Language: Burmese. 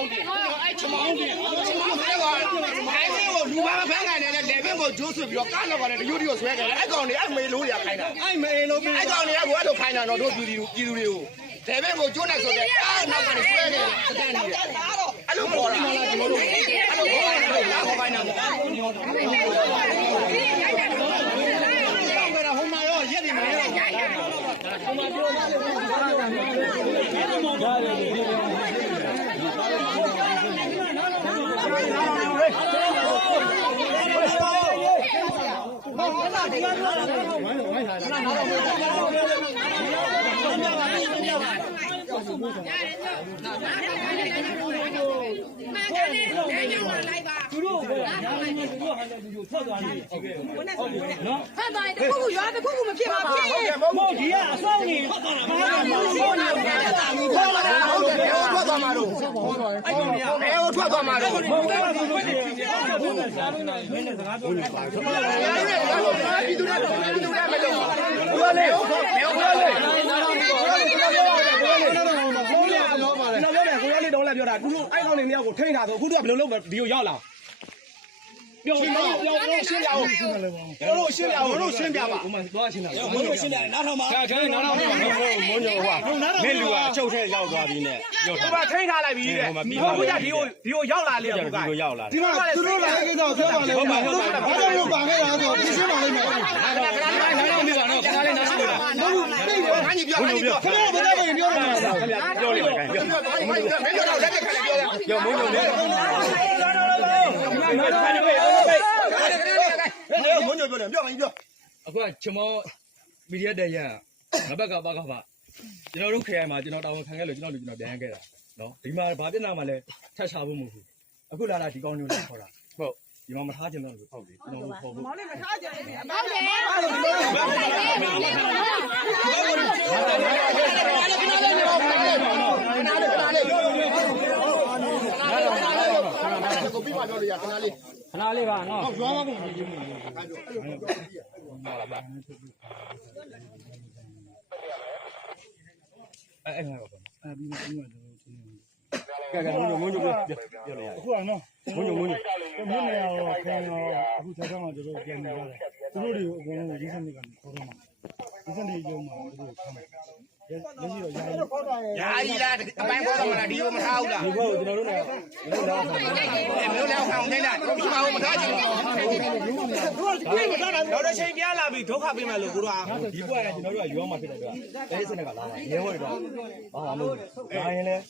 အဲ့ချမောင်းတယ်ချမောင်းတယ်ကအဲ့ဒီကိုလူပါဖမ်းနိုင်တယ်လေဘင်းကိုဂျိုးဆွပြီးတော့ကားလောက်ကလည်းတရွတ်ဆွဲကြတယ်အဲ့ကောင်တွေအဲ့မေလို့ရခိုင်းတာအဲ့မေလို့အဲ့ကောင်တွေကဘယ်လိုခိုင်းတာတော့တို့ပြည်သူတွေကိုလေဘင်းကိုဂျိုးနဲ့ဆိုတဲ့အားနောက်ကနေဆွဲနေတယ်စကန်နေတယ်အဲ့လိုခေါ်တာအဲ့လိုခေါ်ခိုင်းတာဟိုမှာရောရက်နေမှာရောဟိုမှာပြောထွက်သွားတယ်တခုခုရွာတခုခုမဖြစ်ပါဖြစ်ဟုတ်ဒီကအစောင်းကြီးထွက်သွားမှာလို့အဲ့ကောင်ကြီးဘယ်ကိုထွက်သွားမှာလို့ပြည်သူတွေမလို့ပြောလေတော့လည်းပြောတာသူတို့အဲ့ကောင်တွေမြောက်ကိုထိန်းတာဆိုအခုတို့ကဘယ်လိုလုပ်ဒီကိုရောက်လာပြောရှင်းပြအောင်ကျွန်တော်တို့ရှင်းပြအောင်တို့ရှင်းပြပါဘုမသွားရှင်းတာဘုံတို့ရှင်းပြနားထောင်ပါဒါထိုင်နားထောင်ပါမုန်းညိုဟွာမင်းလူကအချုပ်ထဲရောက်သွားပြီနဲ့ပြောတာသူကထိန်းထားလိုက်ပြီတဲ့ဟုတ်ကဲ့ဒီကိုရောက်လာလေအခုကဒီကိုရောက်လာတယ်ဒီမှာသူတို့လည်းကိစ္စပြောပါလေဟုတ်ပါဟုတ်ပါဘာလို့ပါခဲ့တာဆိုရှင်းပါလိမ့်မယ်နားထောင်ပြပါတော့ခဏလေးနားထောင်ပါခဏကြီးပြောခဏကြီးပြောခင်ဗျားတို့လည်းပြောရမှာပြောလိမ့်မယ်ပြောမင်းတို့တော့လက်ခံပြောရပြောမုန်းညိုလေမုန်းညိုပြောတယ်ပြောမင်းပြောအခုကချမောမီဒီယာတရန်ငါဘက်ကပါကပါကျွန်တော်တို့ခရိုင်မှာကျွန်တော်တာဝန်ခံခဲ့လို့ကျွန်တော်ပြန်ခဲ့တာနော်ဒီမှာဘာပြဿနာမှလည်းထပ်ချဖို့မဟုတ်ဘူးအခုလာဒီကောင်းမျိုးနဲ့ခေါ်တာဟုတ်ဒီမှာမထားချင်တော့လို့ဟုတ်တယ်ကျွန်တော်တို့ခေါ်ဖို့မောင်လေးမထားချင်ဘူးအမောင်လေးကိုပြီးပါပြောလို့ရခဏလေးပါနော်ဟုတ်ရွာမကုန်ဘူးအဲ့ငါပါပြီးမှကဲမုန်းညိုပြောလိုက်ရအခုကနော်မုန်းညိုမုန်းနေရောခင်ရောအခုဆက်ဆောင်တော့တို့ပြန်နေရတယ်သူတို့တွေကိုအကုန်လုံးရေးစနစ်ကနေခေါ်တော့မှာရေးစနစ်ရုံမှာသူတို့ထားမှာလက်ရှိတော့ယာယီလားအပိုင်းခေါ်တော့မလားဒီကိုမထားဘူးလားဒီဘောကျွန်တော်တို့လည်းမျိုးလောက်အောင်နေလားဒီမှာမထားချင်ဘူးတော့တစ်ချိန်ပြလာပြီးဒုက္ခပေးမယ်လို့ကိုတို့ကဒီဘွားကကျွန်တော်တို့ကရောမှာဖြစ်တယ်တော့အဲဒီစနစ်ကလာတာရဲဝဲတော့ဘာမှမဟုတ်ဘူးဒါရင်လည်း